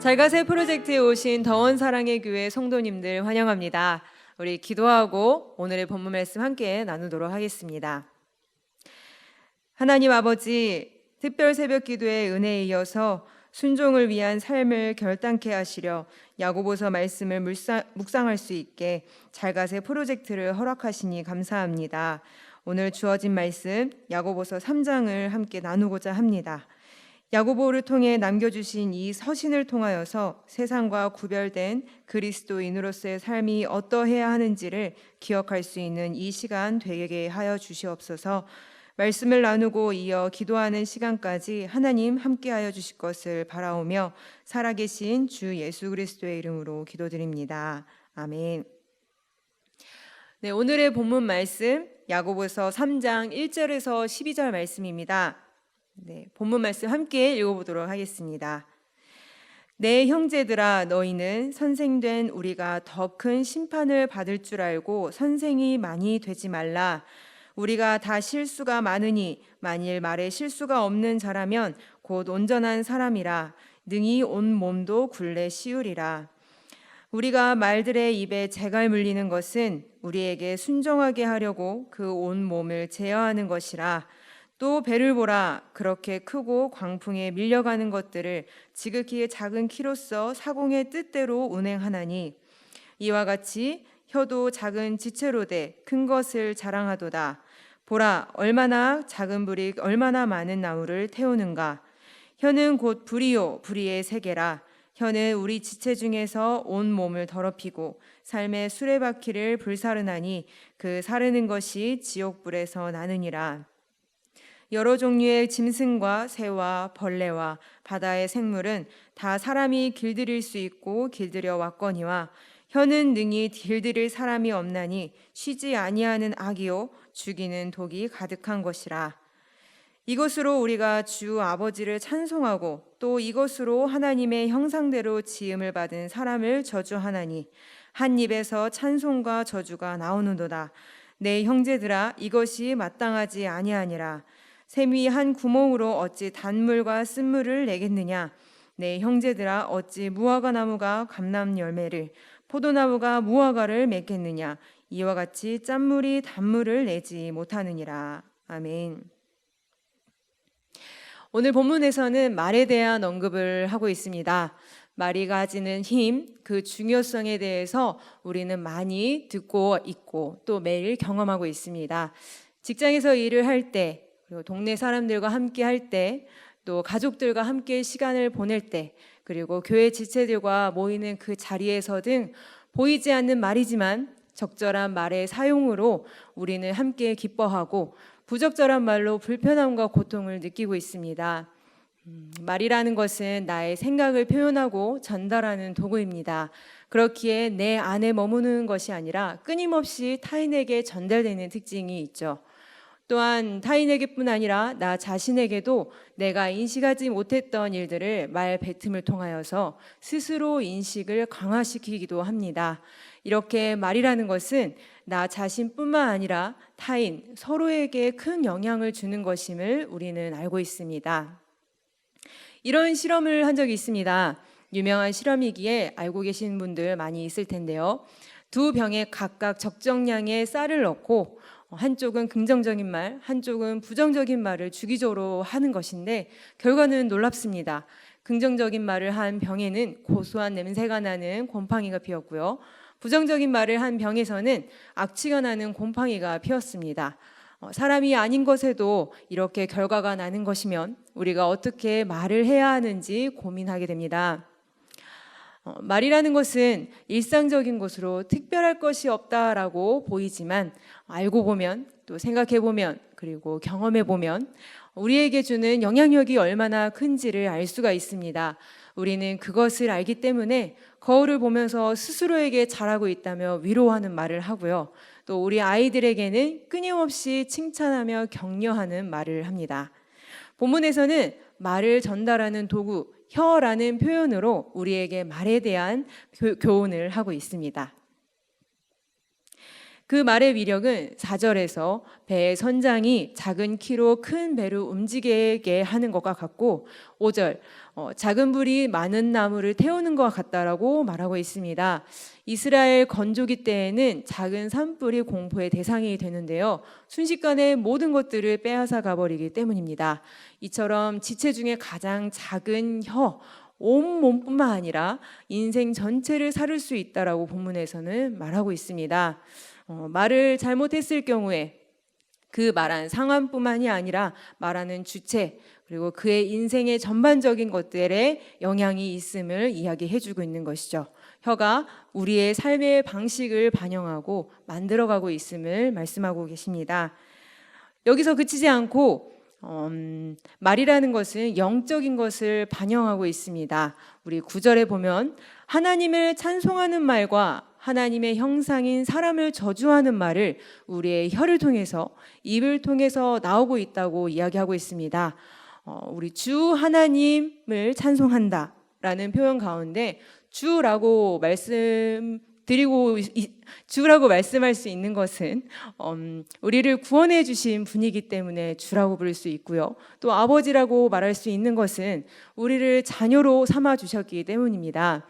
잘가세 프로젝트에 오신 더원사랑의 교회 성도님들 환영합니다. 우리 기도하고 오늘의 본문 말씀 함께 나누도록 하겠습니다. 하나님 아버지, 특별 새벽 기도의 은혜에 이어서 순종을 위한 삶을 결단케 하시려 야고보서 말씀을 묵상할 수 있게 잘가세 프로젝트를 허락하시니 감사합니다. 오늘 주어진 말씀 야고보서 3장을 함께 나누고자 합니다. 야고보를 통해 남겨주신 이 서신을 통하여서 세상과 구별된 그리스도인으로서의 삶이 어떠해야 하는지를 기억할 수 있는 이 시간 되게 하여 주시옵소서. 말씀을 나누고 이어 기도하는 시간까지 하나님 함께하여 주실 것을 바라오며 살아계신 주 예수 그리스도의 이름으로 기도드립니다. 아멘. 네, 오늘의 본문 말씀 야고보서 3장 1절에서 12절 말씀입니다. 네, 본문 말씀 함께 읽어보도록 하겠습니다. 내 형제들아, 너희는 선생된 우리가 더 큰 심판을 받을 줄 알고 선생이 많이 되지 말라. 우리가 다 실수가 많으니 만일 말에 실수가 없는 자라면 곧 온전한 사람이라 능히 온 몸도 굴레 씌우리라. 우리가 말들의 입에 재갈 물리는 것은 우리에게 순종하게 하려고 그 온 몸을 제어하는 것이라. 또 배를 보라. 그렇게 크고 광풍에 밀려가는 것들을 지극히 작은 키로서 사공의 뜻대로 운행하나니 이와 같이 혀도 작은 지체로 돼 큰 것을 자랑하도다. 보라, 얼마나 작은 불이 얼마나 많은 나무를 태우는가. 혀는 곧 불이요 불의의 세계라. 혀는 우리 지체 중에서 온 몸을 더럽히고 삶의 수레바퀴를 불사르나니 그 사르는 것이 지옥불에서 나느니라. 여러 종류의 짐승과 새와 벌레와 바다의 생물은 다 사람이 길들일 수 있고 길들여 왔거니와 혀는 능히 길들일 사람이 없나니 쉬지 아니하는 악이요 죽이는 독이 가득한 것이라. 이것으로 우리가 주 아버지를 찬송하고 또 이것으로 하나님의 형상대로 지음을 받은 사람을 저주하나니 한 입에서 찬송과 저주가 나오는도다. 내 형제들아, 이것이 마땅하지 아니하니라. 샘이 한 구멍으로 어찌 단물과 쓴물을 내겠느냐. 내 형제들아, 어찌 무화과 나무가 감람 열매를 포도나무가 무화과를 맺겠느냐. 이와 같이 짠물이 단물을 내지 못하느니라. 아멘. 오늘 본문에서는 말에 대한 언급을 하고 있습니다. 말이 가지는 힘, 그 중요성에 대해서 우리는 많이 듣고 있고 또 매일 경험하고 있습니다. 직장에서 일을 할 때, 그리고 동네 사람들과 함께 할 때, 또 가족들과 함께 시간을 보낼 때, 그리고 교회 지체들과 모이는 그 자리에서 등 보이지 않는 말이지만 적절한 말의 사용으로 우리는 함께 기뻐하고 부적절한 말로 불편함과 고통을 느끼고 있습니다. 말이라는 것은 나의 생각을 표현하고 전달하는 도구입니다. 그렇기에 내 안에 머무는 것이 아니라 끊임없이 타인에게 전달되는 특징이 있죠. 또한 타인에게뿐 아니라 나 자신에게도 내가 인식하지 못했던 일들을 말 뱉음을 통하여서 스스로 인식을 강화시키기도 합니다. 이렇게 말이라는 것은 나 자신뿐만 아니라 타인, 서로에게 큰 영향을 주는 것임을 우리는 알고 있습니다. 이런 실험을 한 적이 있습니다. 유명한 실험이기에 알고 계신 분들 많이 있을 텐데요. 두 병에 각각 적정량의 쌀을 넣고 한쪽은 긍정적인 말, 한쪽은 부정적인 말을 주기적으로 하는 것인데 결과는 놀랍습니다. 긍정적인 말을 한 병에는 고소한 냄새가 나는 곰팡이가 피었고요. 부정적인 말을 한 병에서는 악취가 나는 곰팡이가 피었습니다. 사람이 아닌 것에도 이렇게 결과가 나는 것이면 우리가 어떻게 말을 해야 하는지 고민하게 됩니다. 말이라는 것은 일상적인 것으로 특별할 것이 없다라고 보이지만 알고 보면 또 생각해 보면 그리고 경험해 보면 우리에게 주는 영향력이 얼마나 큰지를 알 수가 있습니다. 우리는 그것을 알기 때문에 거울을 보면서 스스로에게 잘하고 있다며 위로하는 말을 하고요. 또 우리 아이들에게는 끊임없이 칭찬하며 격려하는 말을 합니다. 본문에서는 말을 전달하는 도구, 혀라는 표현으로 우리에게 말에 대한 교훈을 하고 있습니다. 그 말의 위력은 4절에서 배의 선장이 작은 키로 큰 배를 움직이게 하는 것과 같고 5절 작은 불이 많은 나무를 태우는 것 같다라고 말하고 있습니다. 이스라엘 건조기 때에는 작은 산불이 공포의 대상이 되는데요. 순식간에 모든 것들을 빼앗아 가버리기 때문입니다. 이처럼 지체 중에 가장 작은 온몸뿐만 아니라 인생 전체를 살을 수 있다라고 본문에서는 말하고 있습니다. 말을 잘못했을 경우에 그 말한 상황뿐만이 아니라 말하는 주체 그리고 그의 인생의 전반적인 것들에 영향이 있음을 이야기해주고 있는 것이죠. 혀가 우리의 삶의 방식을 반영하고 만들어가고 있음을 말씀하고 계십니다. 여기서 그치지 않고 말이라는 것은 영적인 것을 반영하고 있습니다. 우리 9절에 보면 하나님을 찬송하는 말과 하나님의 형상인 사람을 저주하는 말을 우리의 혀를 통해서 입을 통해서 나오고 있다고 이야기하고 있습니다. 우리 주 하나님을 찬송한다 라는 표현 가운데 주라고 말씀할 수 있는 것은 우리를 구원해 주신 분이기 때문에 주라고 부를 수 있고요. 또 아버지라고 말할 수 있는 것은 우리를 자녀로 삼아 주셨기 때문입니다.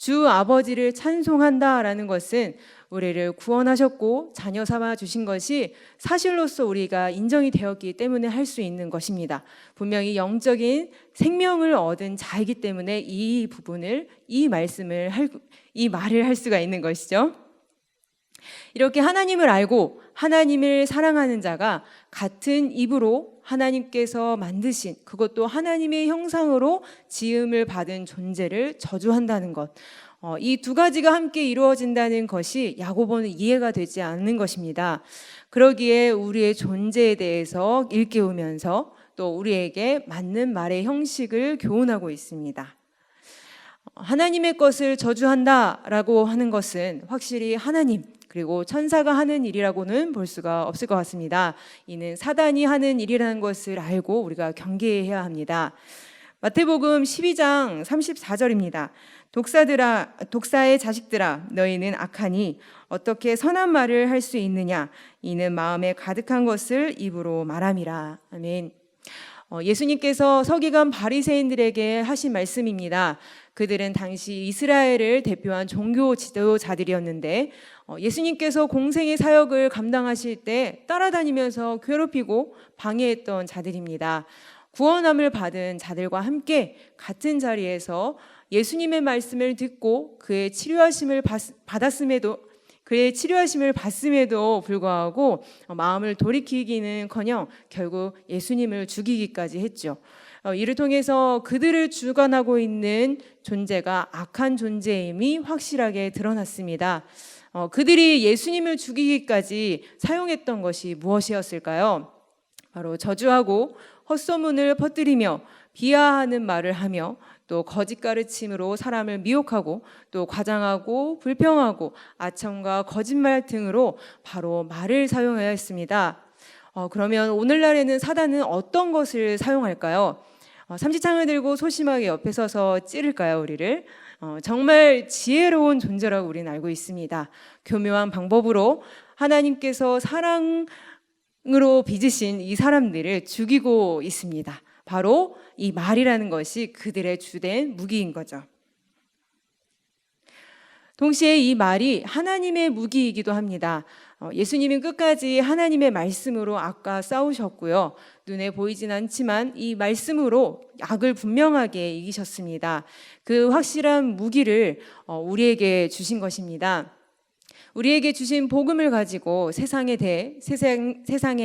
주 아버지를 찬송한다라는 것은 우리를 구원하셨고 자녀 삼아 주신 것이 사실로서 우리가 인정이 되었기 때문에 할 수 있는 것입니다. 분명히 영적인 생명을 얻은 자이기 때문에 이 말을 할 수가 있는 것이죠. 이렇게 하나님을 알고 하나님을 사랑하는 자가 같은 입으로 하나님께서 만드신 그것도 하나님의 형상으로 지음을 받은 존재를 저주한다는 것, 이 두 가지가 함께 이루어진다는 것이 야고보는 이해가 되지 않는 것입니다. 그러기에 우리의 존재에 대해서 일깨우면서 또 우리에게 맞는 말의 형식을 교훈하고 있습니다. 하나님의 것을 저주한다라고 하는 것은 확실히 하나님 그리고 천사가 하는 일이라고는 볼 수가 없을 것 같습니다. 이는 사단이 하는 일이라는 것을 알고 우리가 경계해야 합니다. 마태복음 12장 34절입니다. 독사의 자식들아 너희는 악하니 어떻게 선한 말을 할 수 있느냐 이는 마음에 가득한 것을 입으로 말함이라. 아멘. 예수님께서 서기관 바리새인들에게 하신 말씀입니다. 그들은 당시 이스라엘을 대표한 종교 지도자들이었는데 예수님께서 공생의 사역을 감당하실 때 따라다니면서 괴롭히고 방해했던 자들입니다. 구원함을 받은 자들과 함께 같은 자리에서 예수님의 말씀을 듣고 그의 치료하심을 받았음에도 불구하고 마음을 돌이키기는커녕 결국 예수님을 죽이기까지 했죠. 이를 통해서 그들을 주관하고 있는 존재가 악한 존재임이 확실하게 드러났습니다. 그들이 예수님을 죽이기까지 사용했던 것이 무엇이었을까요? 바로 저주하고 헛소문을 퍼뜨리며 비하하는 말을 하며 또 거짓 가르침으로 사람을 미혹하고 또 과장하고 불평하고 아첨과 거짓말 등으로 바로 말을 사용해야 했습니다. 그러면 오늘날에는 사단은 어떤 것을 사용할까요? 삼지창을 들고 소심하게 옆에 서서 찌를까요, 우리를? 정말 지혜로운 존재라고 우리는 알고 있습니다. 교묘한 방법으로 하나님께서 사랑으로 빚으신 이 사람들을 죽이고 있습니다. 바로 이 말이라는 것이 그들의 주된 무기인 거죠. 동시에 이 말이 하나님의 무기이기도 합니다. 예수님은 끝까지 하나님의 말씀으로 악과 싸우셨고요. 눈에 보이진 않지만 이 말씀으로 악을 분명하게 이기셨습니다. 그 확실한 무기를 우리에게 주신 것입니다. 우리에게 주신 복음을 가지고 세상의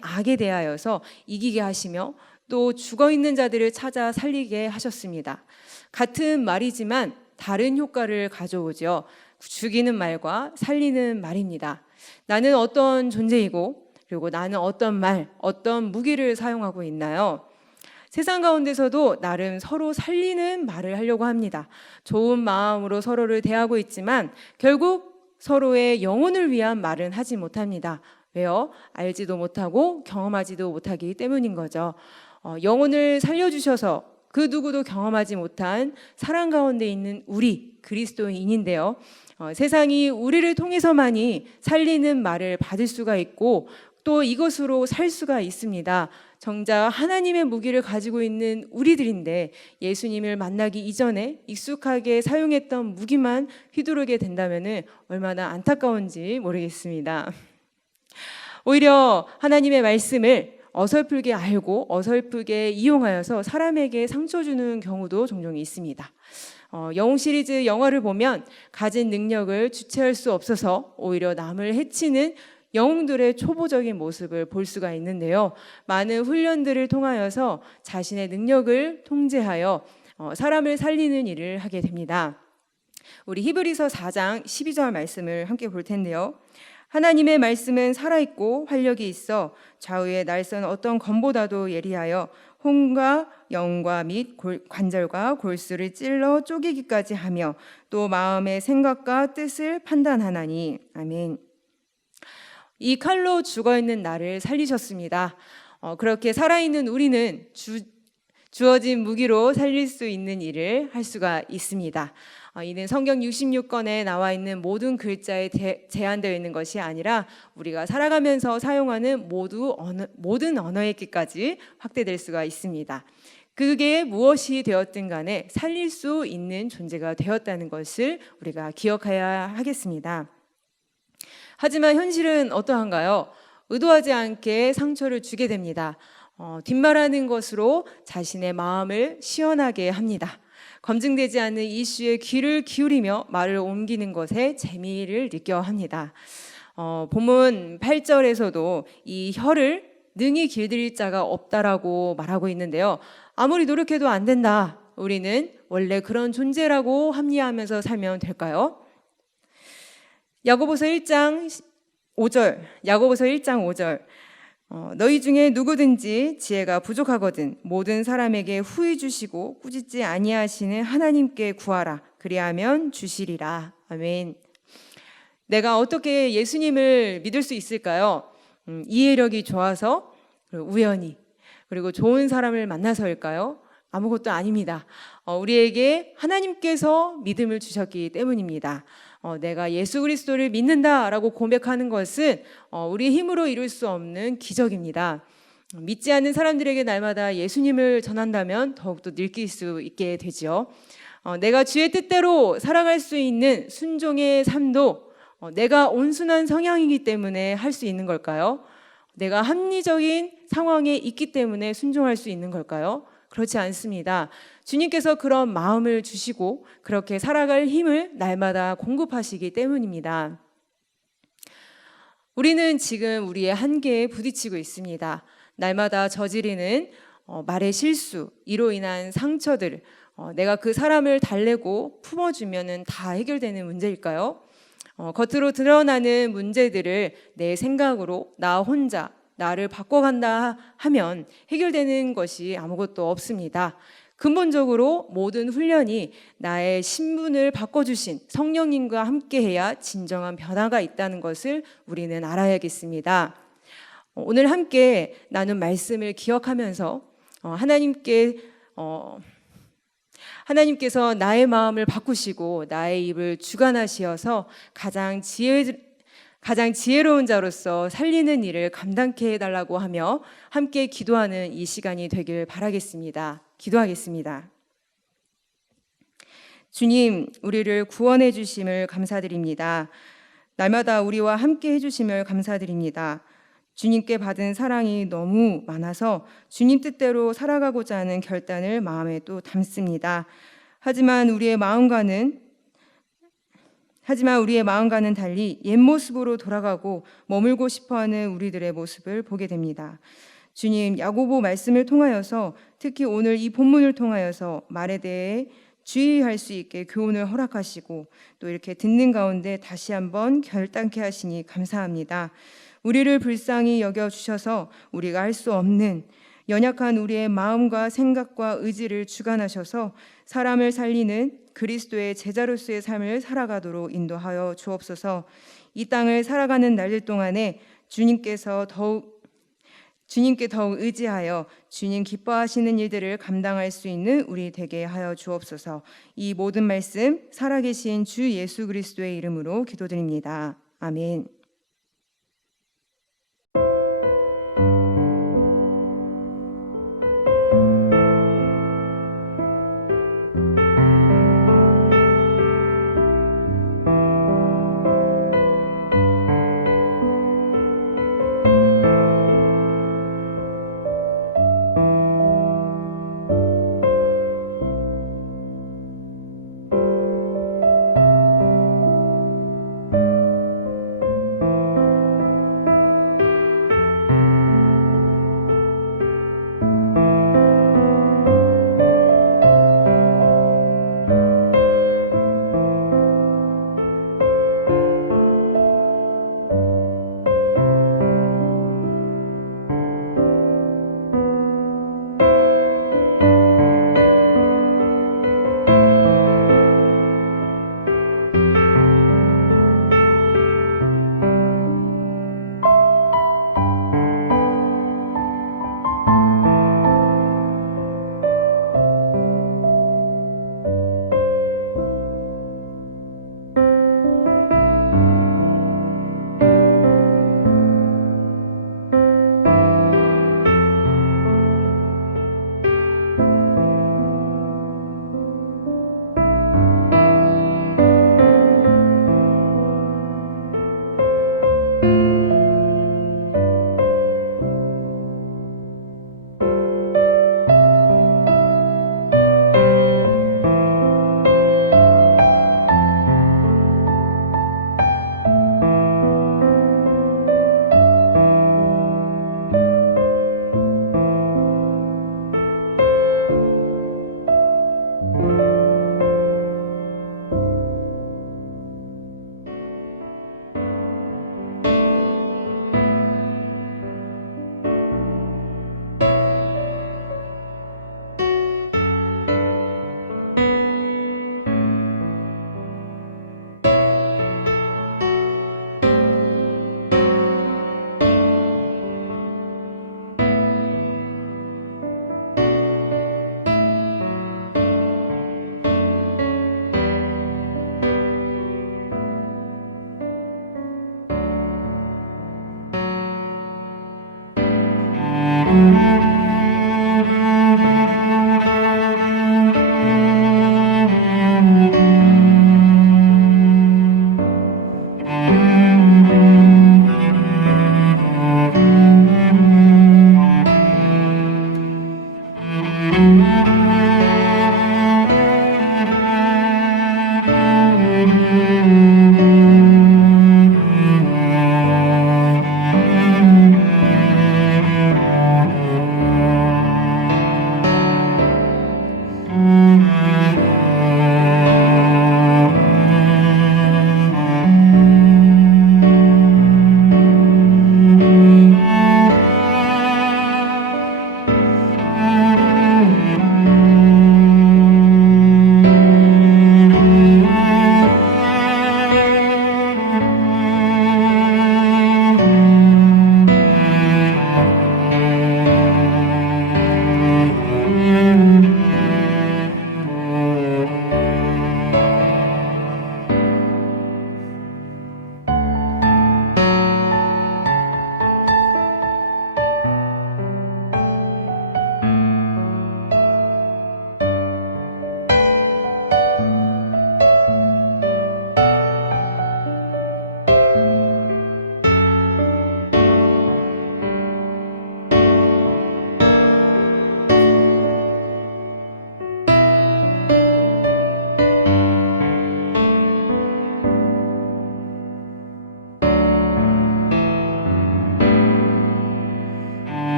악에 대하여서 이기게 하시며 또 죽어있는 자들을 찾아 살리게 하셨습니다. 같은 말이지만 다른 효과를 가져오죠. 죽이는 말과 살리는 말입니다. 나는 어떤 존재이고 그리고 나는 어떤 무기를 사용하고 있나요? 세상 가운데서도 나름 서로 살리는 말을 하려고 합니다. 좋은 마음으로 서로를 대하고 있지만 결국 서로의 영혼을 위한 말은 하지 못합니다. 왜요? 알지도 못하고 경험하지도 못하기 때문인 거죠. 영혼을 살려주셔서 그 누구도 경험하지 못한 사랑 가운데 있는 우리 그리스도인인데요. 세상이 우리를 통해서만이 살리는 말을 받을 수가 있고 또 이것으로 살 수가 있습니다. 정작 하나님의 무기를 가지고 있는 우리들인데 예수님을 만나기 이전에 익숙하게 사용했던 무기만 휘두르게 된다면 얼마나 안타까운지 모르겠습니다. 오히려 하나님의 말씀을 어설프게 알고 어설프게 이용하여서 사람에게 상처 주는 경우도 종종 있습니다. 영웅 시리즈 영화를 보면 가진 능력을 주체할 수 없어서 오히려 남을 해치는 영웅들의 초보적인 모습을 볼 수가 있는데요. 많은 훈련들을 통하여서 자신의 능력을 통제하여 사람을 살리는 일을 하게 됩니다. 우리 히브리서 4장 12절 말씀을 함께 볼 텐데요. 하나님의 말씀은 살아있고 활력이 있어 좌우의 날선 어떤 검보다도 예리하여 혼과 영과 및 관절과 골수를 찔러 쪼개기까지 하며 또 마음의 생각과 뜻을 판단하나니. 아멘. 이 칼로 죽어있는 나를 살리셨습니다. 그렇게 살아있는 우리는 주어진 무기로 살릴 수 있는 일을 할 수가 있습니다. 이는 성경 66권에 나와 있는 모든 글자에 제한되어 있는 것이 아니라 우리가 살아가면서 사용하는 모든 언어의 길까지 확대될 수가 있습니다. 그게 무엇이 되었든 간에 살릴 수 있는 존재가 되었다는 것을 우리가 기억해야 하겠습니다. 하지만 현실은 어떠한가요? 의도하지 않게 상처를 주게 됩니다. 뒷말하는 것으로 자신의 마음을 시원하게 합니다. 검증되지 않는 이슈에 귀를 기울이며 말을 옮기는 것에 재미를 느껴 합니다. 본문 8절에서도 이 혀를 능히 길들일 자가 없다라고 말하고 있는데요. 아무리 노력해도 안 된다. 우리는 원래 그런 존재라고 합리화하면서 살면 될까요? 야고보서 1장 5절 너희 중에 누구든지 지혜가 부족하거든 모든 사람에게 후히 주시고 꾸짖지 아니하시는 하나님께 구하라 그리하면 주시리라. 아멘. 내가 어떻게 예수님을 믿을 수 있을까요? 이해력이 좋아서 우연히 그리고 좋은 사람을 만나서일까요? 아무것도 아닙니다. 우리에게 하나님께서 믿음을 주셨기 때문입니다. 내가 예수 그리스도를 믿는다라고 고백하는 것은 우리의 힘으로 이룰 수 없는 기적입니다. 믿지 않는 사람들에게 날마다 예수님을 전한다면 더욱더 느낄 수 있게 되죠. 내가 주의 뜻대로 살아갈 수 있는 순종의 삶도 내가 온순한 성향이기 때문에 할 수 있는 걸까요? 내가 합리적인 상황에 있기 때문에 순종할 수 있는 걸까요? 그렇지 않습니다. 주님께서 그런 마음을 주시고 그렇게 살아갈 힘을 날마다 공급하시기 때문입니다. 우리는 지금 우리의 한계에 부딪히고 있습니다. 날마다 저지르는 말의 실수, 이로 인한 상처들, 내가 그 사람을 달래고 품어주면 다 해결되는 문제일까요? 겉으로 드러나는 문제들을 내 생각으로 나 혼자 나를 바꿔간다 하면 해결되는 것이 아무것도 없습니다. 근본적으로 모든 훈련이 나의 신분을 바꿔주신 성령님과 함께해야 진정한 변화가 있다는 것을 우리는 알아야겠습니다. 오늘 함께 나눈 말씀을 기억하면서 하나님께서 나의 마음을 바꾸시고 나의 입을 주관하시어서 가장 지혜로운 자로서 살리는 일을 감당케 해달라고 하며 함께 기도하는 이 시간이 되길 바라겠습니다. 기도하겠습니다. 주님, 우리를 구원해 주심을 감사드립니다. 날마다 우리와 함께 해주심을 감사드립니다. 주님께 받은 사랑이 너무 많아서 주님 뜻대로 살아가고자 하는 결단을 마음에 또 담습니다. 하지만 우리의 마음과는 달리 옛 모습으로 돌아가고 머물고 싶어하는 우리들의 모습을 보게 됩니다. 주님, 야고보 말씀을 통하여서 특히 오늘 이 본문을 통하여서 말에 대해 주의할 수 있게 교훈을 허락하시고 또 이렇게 듣는 가운데 다시 한번 결단케 하시니 감사합니다. 우리를 불쌍히 여겨주셔서 우리가 할 수 없는 연약한 우리의 마음과 생각과 의지를 주관하셔서 사람을 살리는 그리스도의 제자로서의 삶을 살아가도록 인도하여 주옵소서. 이 땅을 살아가는 날들 동안에 주님께서 더욱 주님께 더욱 의지하여 주님 기뻐하시는 일들을 감당할 수 있는 우리 되게 하여 주옵소서. 이 모든 말씀 살아계신 주 예수 그리스도의 이름으로 기도드립니다. 아멘.